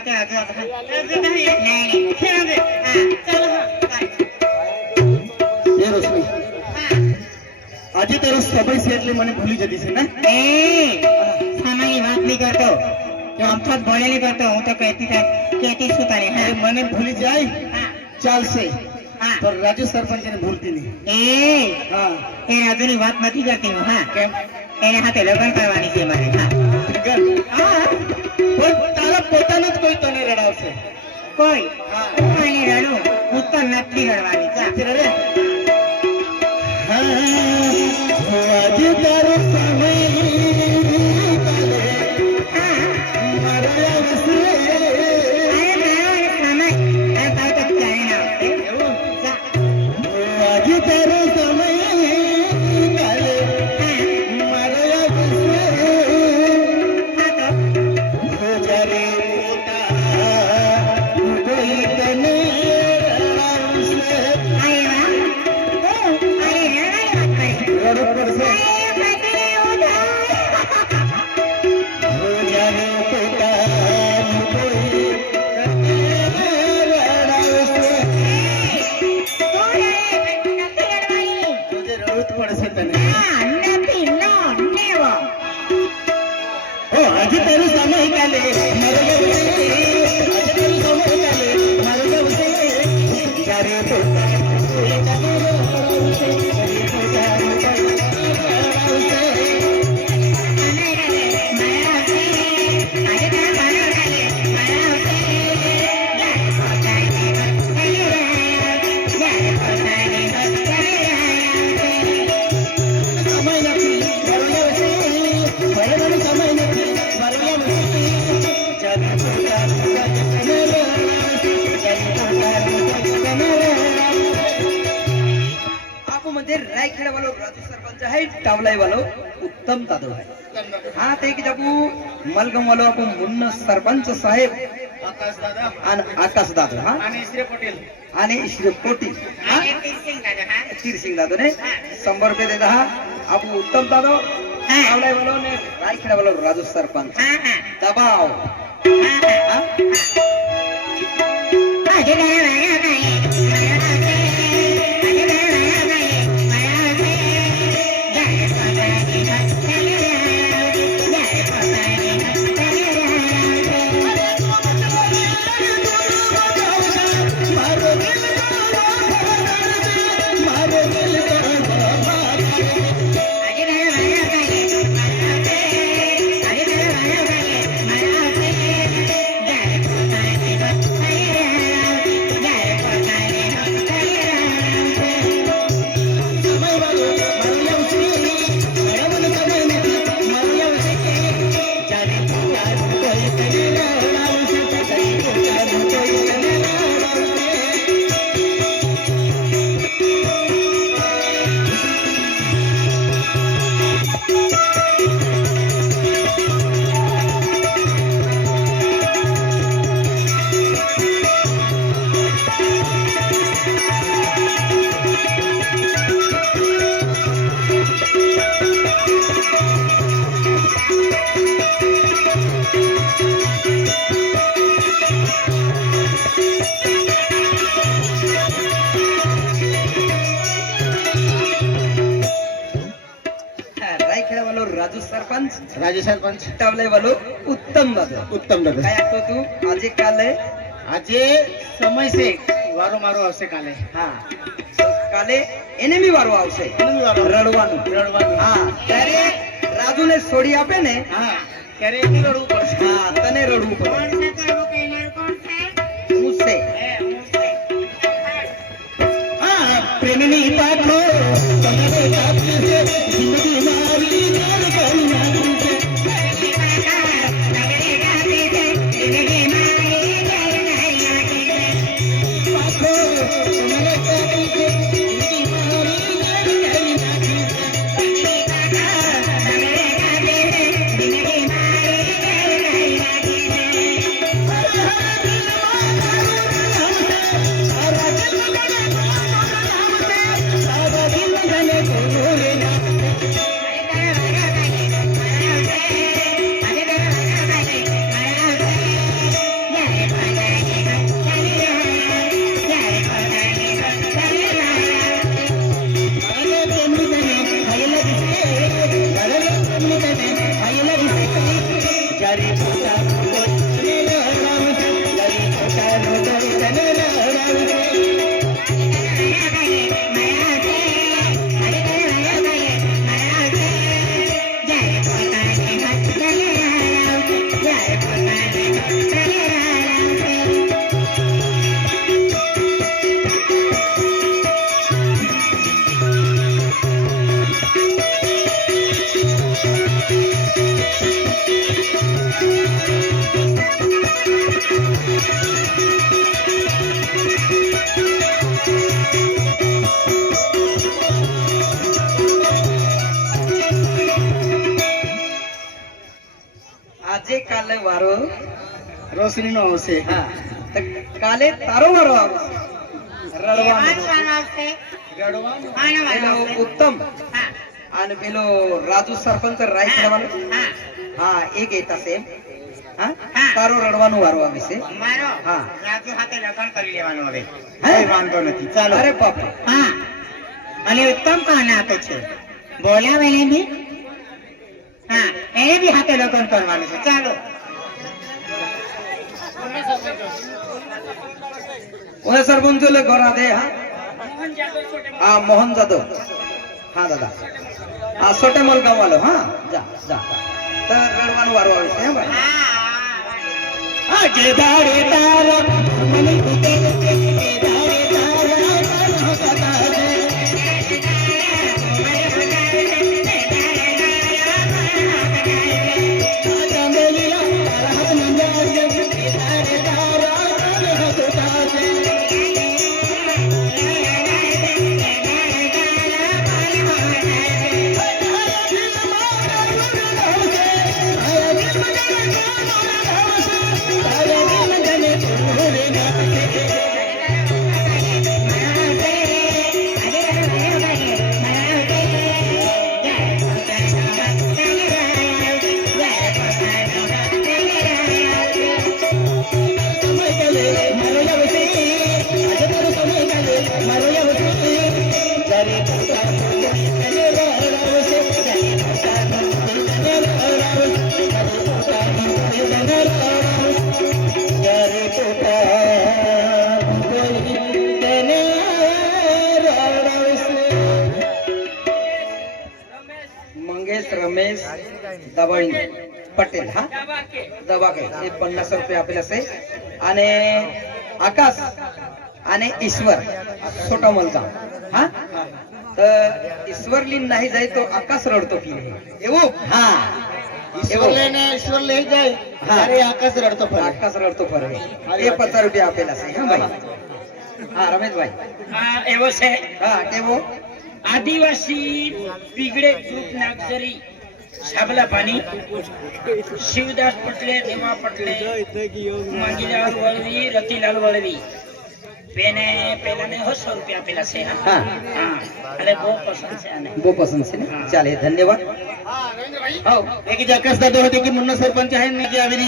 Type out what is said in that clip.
जाते नाही खेळ दे चल ये रश्मि આજે તારો સમય છે એટલે મને ભૂલી જતી છે ને સમયની વાત નહીં કરતો આમ તો બોલે નહીં કરતો હું તો કહેતી છું તારે હા મને ભૂલી જાય ચાલશે પણ રાજુ સરપંચને ભૂલતી નહીં હા એ રાજુની વાત નથી કરતી હું હા કેમ એને હાથે લગ્ન કરવાની છે મારે હા પણ તારા પોતાનું જ કોઈ તને રડાવશે કોઈ હું એને રડું હું તો નથી રડવાની જા રે આજે તારો સમય उत्तम दादो है हाँ ते की जब मलगम वालों आपको मुन्ना सरपंच साहेब आकाश दादा आकाश दादा हाँ आने श्री पोटी हाँ तीरसिंग दादो ने 100 रुपये देता हाँ आप उत्तम दादो टावलाई वालों ने रायखेड़ा वालों राजू सरपंच दबाओ राजू सरपंच टावले वालो उत्तम दादा काय आखतो तू आजे काले आजे समय से वारो मारो आवશે કાલે હા કાલે એને બી વારો આવશે રડવાનું હા ત્યારે રાજુને છોડી આપે ને હા ત્યારે એને રડવું પડશે હા તને રડવું પડશે કોણ છે હા પ્રેમની પાખો તમને આપી છે જિંદગી મારી જાન કરી નાખી છે વારો રોશની નો આવશે. હા તો કાલે તારો વારો આવશે રડવાનો. રડવાનું. પેલો ઉત્તમ હા અને પેલો રાજુ સરપંચ રાય કરવાનો. હા હા એ કહેતા છે એમ. હા હા. તારો રડવાનો વારો આવે છે. મારો હા. રાજુ સાથે લગ્ન કરી લેવાનું હવે. હે? કોઈ વાંધો નથી. ચાલો. અરે બાપ હા અને ઉત્તમ કાન આપે છે બોલાવેને બી હા એને બી હાથે લગ્ન કરવાનું છે. ચાલો. ઓય સરપંચ લે ઘરા દે. હા હા મોહન જાદવ. હા દાદા હા સોટેમલ ગામ વાળો. હા જા જા તો રડવાનો વારો આવે છે. હે ભાઈ આજે ધારે તારા મને ઉતે ઉતે ધારે તારા તન કતા દે મંગેશ રમેશ દવાણી પટેલ. હા દવા કે એ 50 રૂપિયા આપેલા છે. અને આકાશ અને ઈશ્વર છોટા મલકા. હા તો ઈશ્વર લીન નહીં જાય તો આકાશ રડતો ફીરે એવું. હા ઈશ્વર લઈને ઈશ્વર લઈ જાય ત્યારે આકાશ રડતો ફરે. આકાશ રડતો ફરે એ 50 રૂપિયા આપેલા છે. હા ભાઈ હા રમેશભાઈ. આ એવો છે હા કેવો આદિવાસી પીગળે ગ્રુપ નાગઝરી સાબલા પાણી શિવદાસ પટલે દેવા પટલે માંગીલાલ વળવી રતિલાલ વળવી બેને પેલાને 100 રૂપિયા આપેલા છે. હા હા એટલે બહુ પસંદ છે આને. બહુ પસંદ છે ને. ચાલે ધન્યવાદ. એક આકાશ દાદો હતી की मुन्ना सरपंच आहे मी जे आम्ही